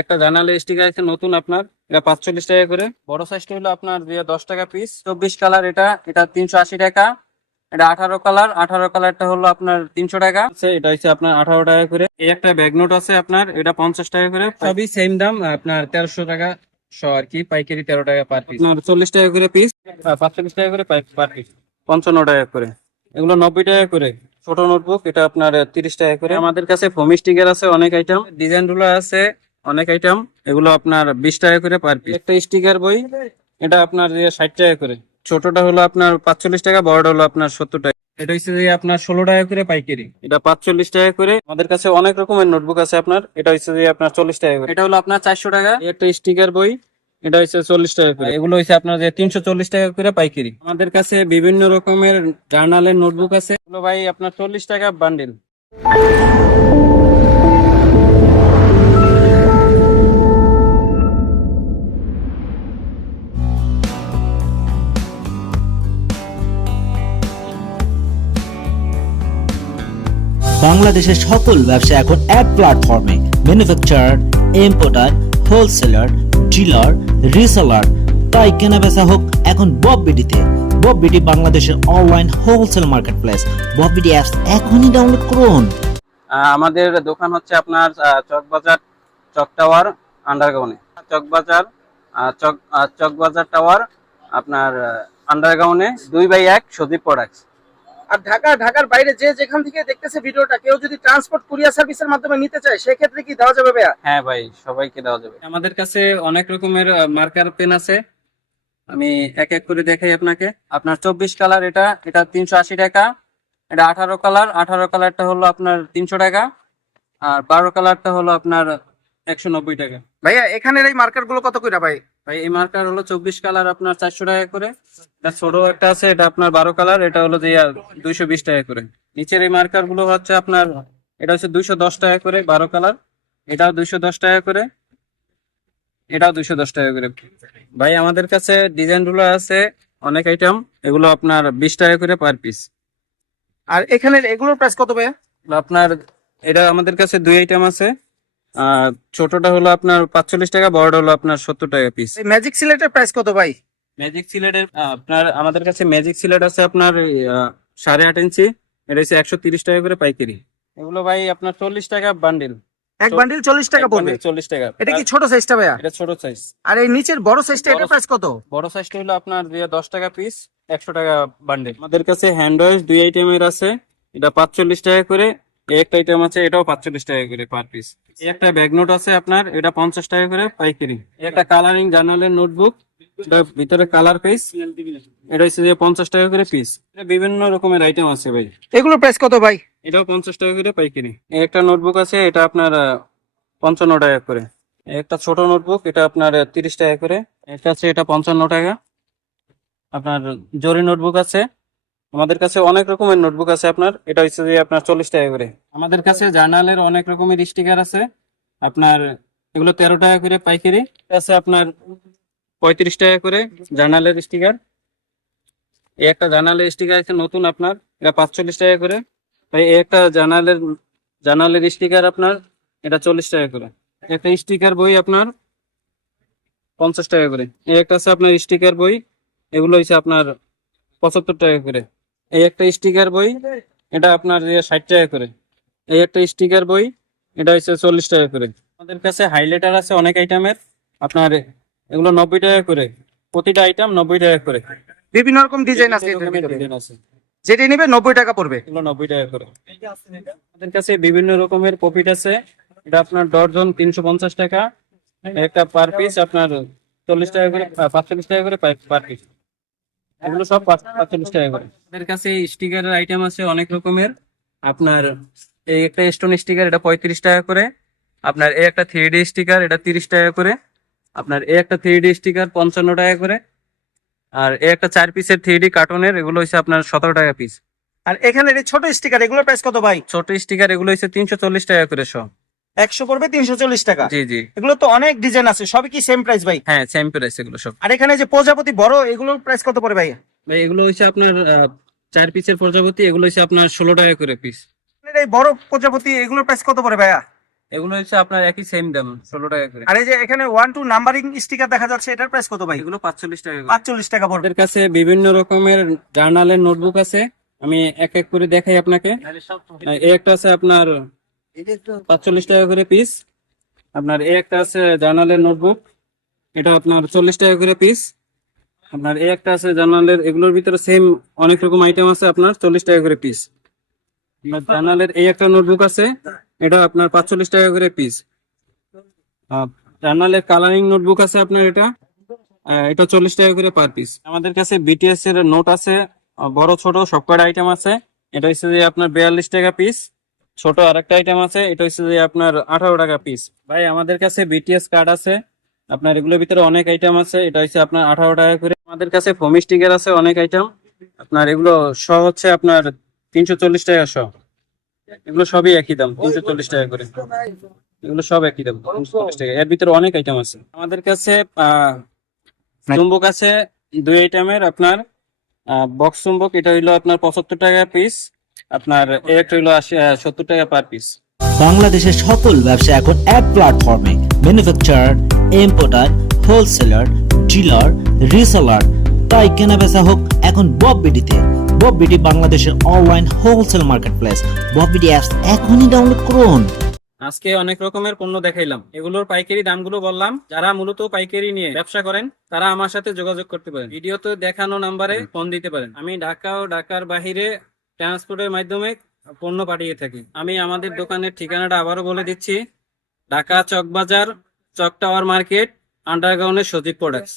একটা জানালে স্টিকার আছে নতুন আপনার। এটা পাঁচচল্লিশ টাকা করে। বড় সাইজটা হলো আপনার দশ টাকা পিস চব্বিশ কালার এটা এটা তিনশো আশি টাকা। এটা আঠারো কালার আঠারো কালারটা হলো আপনার তিনশো টাকা। আছে, এটা হচ্ছে আপনার আঠারো টাকা করে। এই একটা ব্যাগ নোট আছে আপনার এটা পঞ্চাশ টাকা করে। সবই সেম দাম আপনার তেরোশো টাকা আর কি পাইকারি তেরো টাকা পার পিস আপনার চল্লিশ টাকা করে পিস পাঁচচল্লিশ টাকা করে পার পিস পঞ্চান্ন টাকা করে। এগুলো নব্বই টাকা করে। ছোট নোটবুক এটা আপনার তিরিশ টাকা করে। আমাদের কাছে ফোমি স্টিকার আছে অনেক আইটেম ডিজাইনগুলো আছে। অনেক আইটেম এগুলো আপনার বিশ টাকা করে পার পিস একটা স্টিকার বই, এটা আপনার ষাট টাকা করে। ছোটটা হলো আপনার পাঁচচল্লিশ টাকা, বড়টা হলো আপনার সত্তর টাকা। এটা হচ্ছে যে আপনার ষোলো টাকা করে পাইকারি। এটা পাঁচচল্লিশ টাকা করে। আমাদের কাছে অনেক রকমের নোটবুক আছে আপনার। এটা হচ্ছে যে আপনার চল্লিশ টাকা করে। এটা হলো আপনার চারশো টাকা। একটা স্টিকার বই, এটা হচ্ছে চল্লিশ টাকা করে। এগুলো হচ্ছে আপনার যে তিনশো চল্লিশ টাকা করে পাইকারি। আমাদের কাছে বিভিন্ন রকমের জার্নালের নোটবুক আছে। ভাই আপনার চল্লিশ টাকা বান্ডিল বাংলাদেশের সকল ব্যবসা এখন এক প্ল্যাটফর্মে manufacturer importer wholesaler dealer reseller তাই কেনা বেচা হোক এখন বব বিডিতে বব বিডি বাংলাদেশের online wholesale market place Bob BD apps এখনই ডাউনলোড করুন। আমাদের দোকান হচ্ছে আপনার চকবাজার, চক টাওয়ার আন্ডারগ্রাউন্ডে চকবাজার চক চকবাজার টাওয়ার, আপনার আন্ডারগ্রাউন্ডে দুই বাই এক, সদীপ প্রোডাক্টস আর ঢাকা ঢাকার বাইরে যে যেখান থেকে দেখতেছে ভিডিওটা কেউ যদি ট্রান্সপোর্ট কুরিয়ার সার্ভিসের মাধ্যমে নিতে চায় সেক্ষেত্রে কি দেওয়া যাবে ভাইয়া? হ্যাঁ ভাই সবাইকে দেওয়া যাবে। আমাদের কাছে অনেক রকমের মার্কার পেন আছে। আমি এক এক করে দেখাই আপনাকে। আপনার চব্বিশ কালার এটা এটা তিনশো আশি টাকা এটা আঠারো কালার আঠারো কালারটা হলো আপনার তিনশো টাকা আর বারো কালারটা হলো আপনার একশো নব্বই টাকা। ভাইয়া এখানের এই মার্কারগুলো কত করে ভাই? ভাই এই মার্কার হলো চব্বিশ কালার আপনার চারশো টাকা করে। এটা ছোট একটা আছে এটা আপনার বারো কালার এটা হলো যে দুইশো বিশ টাকা করে। নিচের এই মার্কারগুলো হচ্ছে আপনার এটা হচ্ছে দুইশো দশ টাকা করে বারো কালার এটাও দুইশো দশ টাকা করে এটাও দুইশো দশ টাকা করে। ভাই আমাদের কাছে ডিজাইনগুলো আছে অনেক আইটেম এগুলো আপনার বিশ টাকা করে পার পিস আর এখানের এগুলোর প্রাইস কত ভাইয়া? আপনার এটা আমাদের কাছে দুই আইটেম আছে। ছোটটা হলো আপনার পাঁচচল্লিশ টাকা বড়টা হলো আপনার সত্তর টাকা পিস ম্যাজিক সিলেটের প্রাইস কত ভাই? ম্যাজিক সিলেটের আপনার আমাদের কাছে ম্যাজিক সিলেট আছে আপনার সাড়ে আট ইঞ্চি। এটা হচ্ছে একশো তিরিশ টাকা করে পাইকারি। এগুলো ভাই আপনার চল্লিশ টাকা বান্ডিল এক বান্ডিল চল্লিশ টাকা পড়বে? চল্লিশ টাকা। এটা কি ছোট সাইজটা ভাইয়া? এটা ছোট সাইজ আর এই নিচের বড় সাইজটা বড়- প্রাইস কত? বড় সাইজটা হলো আপনার দশ টাকা পিস একশো টাকা বান্ডিল আমাদের কাছে হ্যান্ড ওয়াশ দুই আইটেমের আছে। এটা পাঁচচল্লিশ টাকা করে একটা আইটেম আছে এটাও পাঁচচল্লিশ টাকা করে পার পিস একটা ব্যাগ নোট আছে আপনার এটা পঞ্চাশ টাকা করে পাইকারি। একটা কালারিং জার্নালের নোটবুক ভিতরে কালার পেজ এটা হচ্ছে যে পঞ্চাশ টাকা করে পিস বিভিন্ন রকমের আইটেম আছে ভাই। এগুলোর প্রাইস কত ভাই? এটাও পঞ্চাশ টাকা করে পাইকারি। একটা নোটবুক আছে এটা আপনার পঞ্চান্ন টাকা করে। একটা ছোট নোটবুক এটা আপনার তিরিশ টাকা করে। এটা আছে এটা পঞ্চান্ন টাকা। আপনার জরি নোটবুক আছে। আমাদের কাছে অনেক রকমের নোটবুক আছে আপনার। এটা হচ্ছে যে আপনার চল্লিশ টাকা করে। আমাদের কাছে জার্নালের অনেক রকমের স্টিকার আছে। আপনার এগুলো তেরো টাকা করে পাইকারি। আছে আপনার পঁয়ত্রিশ টাকা করে জার্নালের স্টিকার। এই একটা জার্নালের স্টিকার আছে নতুন আপনার। এটা পাঁচচল্লিশ টাকা করে। ভাই এই একটা জার্নালের জার্নালের স্টিকার আপনার এটা চল্লিশ টাকা করে। একটা স্টিকার বই আপনার পঞ্চাশ টাকা করে। এই একটা আছে আপনার স্টিকার বই। এগুলো হচ্ছে আপনার পঁচাত্তর টাকা করে। এই একটা স্টিকার বই এটা আপনার ষাট টাকা করে। এই একটা স্টিকার বই এটা হচ্ছে চল্লিশ টাকা করে। আমাদের কাছে হাইলাইটার আছে অনেক আইটেমের আপনার এগুলো নব্বই টাকা করে। প্রতিটা আইটেম নব্বই টাকা করে। বিভিন্ন রকম ডিজাইন আছে আছে। যেটি নিবে নব্বই টাকা পড়বে। এগুলো নব্বই টাকা করে। আমাদের কাছে বিভিন্ন রকমের প্রফিট আছে। এটা আপনার ডর্জন তিনশো পঞ্চাশ টাকা। একটা পার পিস আপনার চল্লিশ টাকা করে পাঁচচল্লিশ টাকা করে পার পিস। এগুলো সব পাঁচ- পাঁচচল্লিশ টাকা করে। আমাদের কাছে স্টিকারের আইটেম আছে অনেক রকমের। আপনার এই একটা স্টোন স্টিকার এটা পঁয়ত্রিশ টাকা করে। আপনার এই একটা থ্রি ডি স্টিকার এটা তিরিশ টাকা করে। আপনার এই একটা থ্রি ডি স্টিকার পঞ্চান্ন টাকা করে। আর এই একটা চার পিসের থ্রি ডি কার্টুনের এগুলো হচ্ছে আপনার সতেরো টাকা পিস আর এখানে এই ছোট স্টিকার এগুলোর প্রাইস কত ভাই? ছোট স্টিকার এগুলো হচ্ছে তিনশো চল্লিশ টাকা করে সব একশো পড়বে তিনশো চল্লিশ টাকা। জি জি। এগুলো তো অনেক ডিজাইন আছে সবই কি সেম প্রাইস ভাই? হ্যাঁ সেম প্রাইস এগুলো সব। আর এখানে যে প্রজাপতি বড় এগুলোর প্রাইস কত পড়ে ভাই? ভাই এগুলো হচ্ছে আপনার চার পিসের প্রজাপতি এগুলো হচ্ছে আপনার ষোলো টাকা করে পিস এই বড় প্রজাপতি এগুলোর প্রাইস কত পড়ে ভাইয়া? এগুলো হচ্ছে আপনার একই সেম দাম ষোলো টাকা করে। আর এই যে এখানে ওয়ান টু নাম্বারিং স্টিকার দেখা যাচ্ছে এটার প্রাইস কত ভাই? এগুলো পাঁচচল্লিশ টাকা পাঁচচল্লিশ টাকা পড়বে। আমাদের কাছে বিভিন্ন রকমের জার্নালের নোটবুক আছে। আমি এক এক করে দেখাই আপনাকে। এই একটা আছে আপনার পাঁচচল্লিশ টাকা করে পিস আপনার এই একটা আছে জার্নালের নোটবুক এটা আপনার চল্লিশ টাকা করে পিস আপনার এই একটা আছে জার্নালের, এগুলোর ভিতরে সেম অনেক রকম আইটেম আছে আপনার, চল্লিশ টাকা করে পিস আপনার জার্নালের এই একটা নোটবুক আছে, এটা আপনার পাঁচচল্লিশ টাকা করে পিস জার্নালের কালারিং নোটবুক আছে আপনার এটা এটা চল্লিশ টাকা করে পার পিস আমাদের কাছে বিটিএস এর নোট আছে, বড়, ছোট সব কয়টা আইটেম আছে। এটা হচ্ছে যে আপনার বিয়াল্লিশ টাকা পিস ছোট আরেকটা আইটেম আছে, এটা হচ্ছে যে আপনার আঠারো টাকা পিস ভাই, আমাদের কাছে বিটিএস কার্ড আছে। আপনার এগুলোর ভিতরে অনেক আইটেম আছে। এটা হচ্ছে আপনার আঠারো টাকা করে। আমাদের কাছে ফোমি স্টিকার আছে অনেক আইটেম আপনার এগুলো শ হচ্ছে আপনার তিনশো চল্লিশ টাকা শ। এগুলো সবই একই দাম, তিনশো চল্লিশ টাকা করে। এগুলো সব একই দাম, তিনশো চল্লিশ টাকা। এর ভিতরে অনেক আইটেম আছে। আমাদের কাছে চুম্বক আছে, দুই আইটেমের আপনার বক্স চুম্বক, এটা হইল আপনার পঁচাত্তর টাকা পিস আপনার একটা হইল সত্তর টাকা পার পিস বাংলাদেশের সকল ব্যবসা এখন এক প্ল্যাটফর্মে manufacturer importer wholesaler dealer reseller তাই কেনা বেচা হোক এখন বব বিডিতে বব বিডি বাংলাদেশের online wholesale marketplace Bob BD apps এখনই ডাউনলোড করুন। আজকে অনেক রকমের পণ্য দেখাইলাম। এগুলোর পাইকারি দামগুলো বললাম। যারা মূলত পাইকারি নিয়ে ব্যবসা করেন তারা আমার সাথে যোগাযোগ করতে পারেন। ভিডিওতে দেখানো নাম্বারে ফোন দিতে পারেন। আমি ঢাকা ও ঢাকার বাহিরে ট্রান্সপোর্টের মাধ্যমে পণ্য পাঠিয়ে থাকি। আমি আমাদের দোকানের ঠিকানাটা আবারও বলে দিচ্ছি। ঢাকা চকবাজার, চক টাওয়ার মার্কেট, আন্ডারগ্রাউন্ডের সজীব প্রোডাক্টস